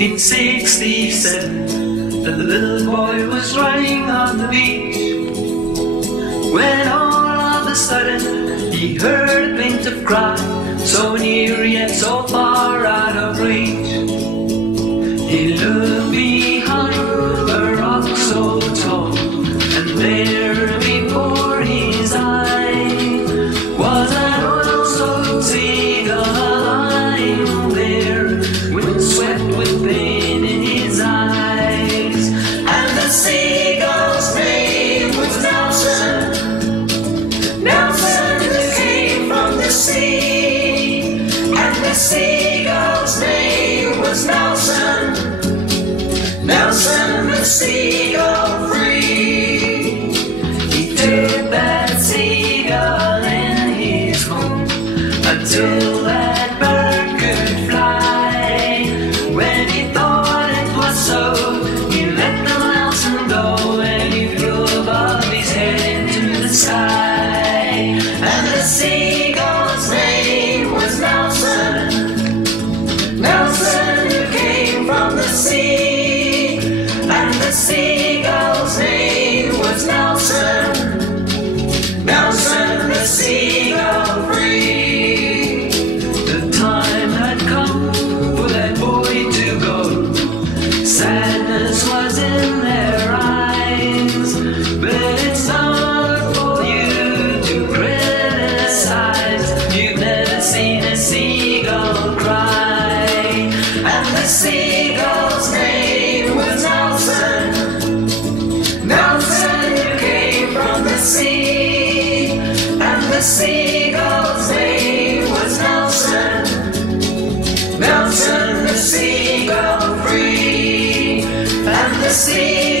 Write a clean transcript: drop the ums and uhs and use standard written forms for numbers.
In 67, the little boy was lying on the beach, when all of a sudden he heard a plaintive cry, so near yet so far out of reach. He looked behind a rock so tall, and there before his eye was an oil-soaked seagull lying there, windswept with pain in his eyes. And the seagull's name was Nelson, Nelson who came from the sea. And the seagull's name was Nelson, Nelson the seagull free. He took that seagull in his home until that bird could fly. When he thought it was so, he let the Nelson go, and he flew above his head into the sky. And the seagull's name was Nelson, Nelson who came from the sea. And the seagull's name was Nelson, Nelson the seagull free. The time had come for that boy to go. Sadness was in their eyes, but it's not for you to criticize. You've never seen a seagull cry. And the seagull's name was Nelson, Nelson who came from the sea. And the seagull's name was Nelson, Nelson the seagull free. And the sea